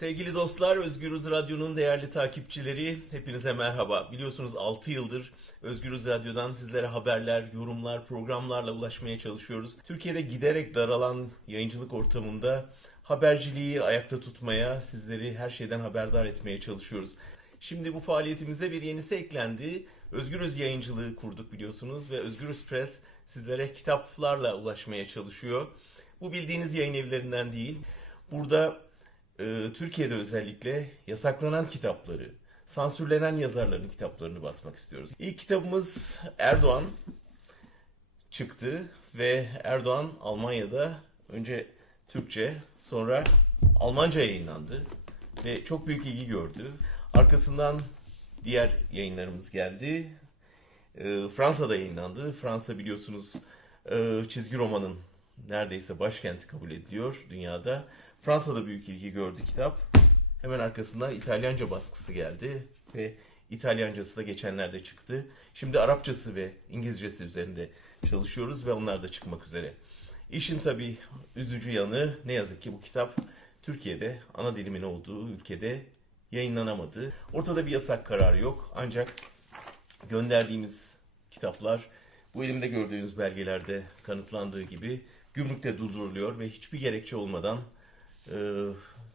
Sevgili dostlar, Özgürüz Radyo'nun değerli takipçileri, hepinize merhaba. Biliyorsunuz 6 yıldır Özgürüz Radyo'dan sizlere haberler, yorumlar, programlarla ulaşmaya çalışıyoruz. Türkiye'de giderek daralan yayıncılık ortamında haberciliği ayakta tutmaya, sizleri her şeyden haberdar etmeye çalışıyoruz. Şimdi bu faaliyetimize bir yenisi eklendi. Özgürüz yayıncılığı kurduk biliyorsunuz ve Özgürüz Press sizlere kitaplarla ulaşmaya çalışıyor. Bu bildiğiniz yayın evlerinden değil. Burada e, Türkiye'de özellikle yasaklanan kitapları, sansürlenen yazarların kitaplarını basmak istiyoruz. İlk kitabımız Erdoğan çıktı ve Erdoğan Almanya'da önce Türkçe sonra Almanca yayınlandı ve çok büyük ilgi gördü. Arkasından diğer yayınlarımız geldi. E, Fransa'da yayınlandı. Fransa biliyorsunuz e, çizgi romanın neredeyse başkenti kabul ediliyor dünyada. Fransa'da büyük ilgi gördü kitap. Hemen arkasından İtalyanca baskısı geldi ve İtalyancası da geçenlerde çıktı. Şimdi Arapçası ve İngilizcesi üzerinde çalışıyoruz ve onlar da çıkmak üzere. İşin tabii üzücü yanı ne yazık ki bu kitap Türkiye'de ana dilimin olduğu ülkede yayınlanamadı. Ortada bir yasak kararı yok ancak gönderdiğimiz kitaplar bu elimde gördüğünüz belgelerde kanıtlandığı gibi gümrükte durduruluyor ve hiçbir gerekçe olmadan e,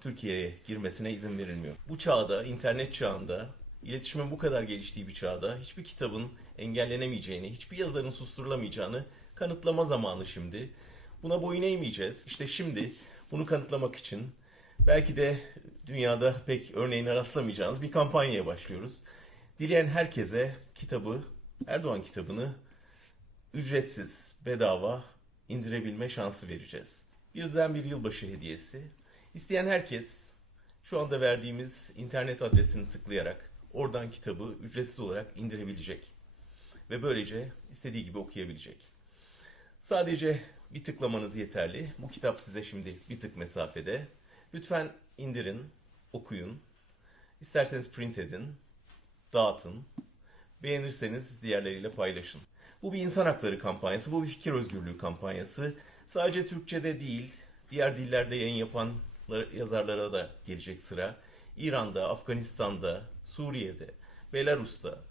Türkiye'ye girmesine izin verilmiyor. Bu çağda, internet çağında, iletişimin bu kadar geliştiği bir çağda hiçbir kitabın engellenemeyeceğini, hiçbir yazarın susturulamayacağını kanıtlama zamanı şimdi. Buna boyun eğmeyeceğiz. İşte şimdi bunu kanıtlamak için belki de dünyada pek örneğine rastlamayacağınız bir kampanyaya başlıyoruz. Dileyen herkese kitabı, Erdoğan kitabını ücretsiz, bedava indirebilme şansı vereceğiz. Birden bir yılbaşı hediyesi. İsteyen herkes şu anda verdiğimiz internet adresini tıklayarak oradan kitabı ücretsiz olarak indirebilecek. Ve böylece istediği gibi okuyabilecek. Sadece bir tıklamanız yeterli. Bu kitap size şimdi bir tık mesafede. Lütfen indirin, okuyun. İsterseniz print edin, dağıtın. Beğenirseniz diğerleriyle paylaşın. Bu bir insan hakları kampanyası, bu bir fikir özgürlüğü kampanyası. Sadece Türkçe'de değil, diğer dillerde yayın yapan yazarlara da gelecek sıra. İran'da, Afganistan'da, Suriye'de, Belarus'ta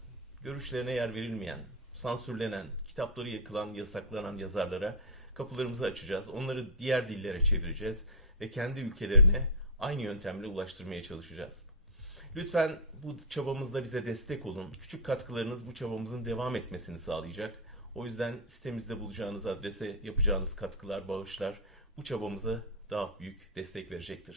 görüşlerine yer verilmeyen, sansürlenen, kitapları yakılan, yasaklanan yazarlara kapılarımızı açacağız. Onları diğer dillere çevireceğiz ve kendi ülkelerine aynı yöntemle ulaştırmaya çalışacağız. Lütfen bu çabamızda bize destek olun. Küçük katkılarınız bu çabamızın devam etmesini sağlayacak. O yüzden sitemizde bulacağınız adrese yapacağınız katkılar, bağışlar bu çabamıza daha büyük destek verecektir.